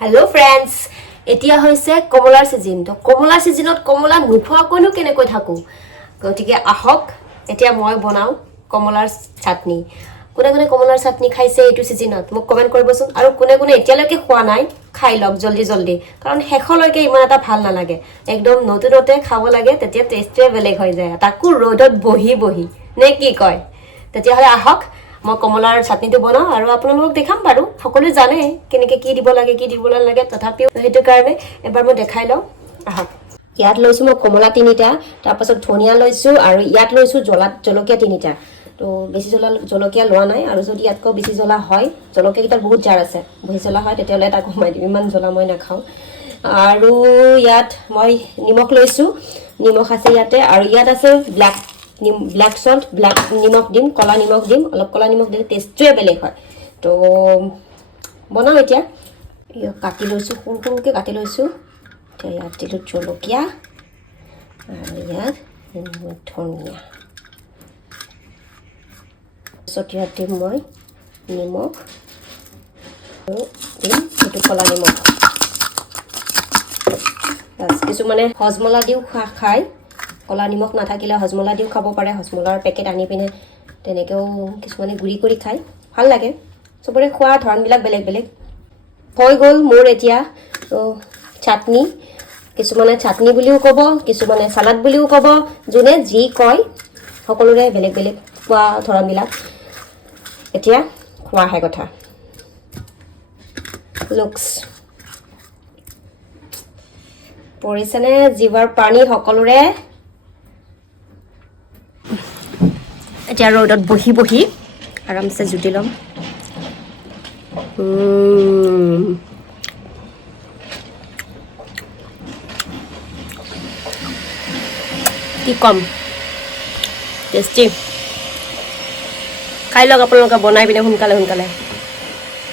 hello friends এতিয়া হৈছে কমলাৰ সিজন তো কমলাৰ সিজনত কমলা নুখোৱাকৈনো কেনেকৈ থাকো গতিকে আহক এতিয়া মই বনাও কমলাৰ চাটনি কোনে কোনে কমলাৰ চাটনি খাইছে এইটো সিজনত মোক কমেন্ট কৰিবচোন আৰু কোনে কোনে এতিয়ালৈকে খোৱা নাই খাই লওক জলদি জলদি কাৰণ শেষলৈকে ইমান এটা ভাল নালাগে একদম নতুনতে খাব লাগে তেতিয়া টেষ্টে বেলেগ হৈ যায় তাকো ৰ'দত বহি বহি নে কি কয় তেতিয়াহলে আহক মই কমলাৰ চাটনিটো বনাও আৰু আপোনালোকক দেখাম বাৰু সকলো জানে কেনেকৈ কি দিব লাগে কি দিব নালাগে তথাপিও হেতু কাৰণে এবাৰ মই দেখাই লওঁ আহক ইয়াত লৈছো মই কমলা তিনিটা তাৰ পাছত ধনিয়া লৈছো আৰু ইয়াত লৈছো জলকীয়া তিনিটা তো বেছি জলকীয়া লোৱা নাই আৰু যদি ইয়াতকৈ বেছি জ্বলা হয় জলকীয়া কিটা বহুত জার আছে বেছি জ্বলা হয় তেতিয়ালে এটা কমাই দিম ইমান জ্বলা মই নাখাও আৰু ইয়াত মই নিমখ লৈছো নিমখ আছে ইয়াতে আৰু ইয়াত আছে ব্ল্যাক সল্ট ব্ল্যাক নিমখ দিম কলা নিমখ দিম অলপ কলা নিমখ দিলে টেষ্টটোৱে বেলেগ হয় তো বনাও এতিয়া কাটি লৈছো সৰুকৈ কাটি লৈছো ইয়াত দিলো জলকীয়া আৰু ইয়াত ধনিয়া ইয়াত দিম মই নিমখ আৰু দিম এইটো কলা নিমখ কিছুমানে হজমলা দিও খায় কলা নিমখ নাথাকিলে হজমলা দিও খাব পাৰে হজমলাৰ পেকেট আনি পিনে তেনেকেও কিছুমানে গুড়ি কৰি খায় ভাল লাগে সবৰে খোৱা ধৰণবিলাক বেলেগ বেলেগ হৈ গ'ল মোৰ এতিয়া চাটনি কিছুমানে চাটনি বুলিও ক'ব কিছুমানে সালাড বুলিও ক'ব যোনে যি কয় সকলোৰে বেলেগ বেলেগ খোৱা ধৰণবিলাক এতিয়া খোৱাহে কথা লুকস পৰিছেনে জিভাৰ পানী সকলোৰে এতিয়া ৰ'দত বহি বহি আৰামছে জুতি ল'ম কি কম টেষ্টি খাই লওক আপোনালোকে বনাই পিনে সোনকালে সোনকালে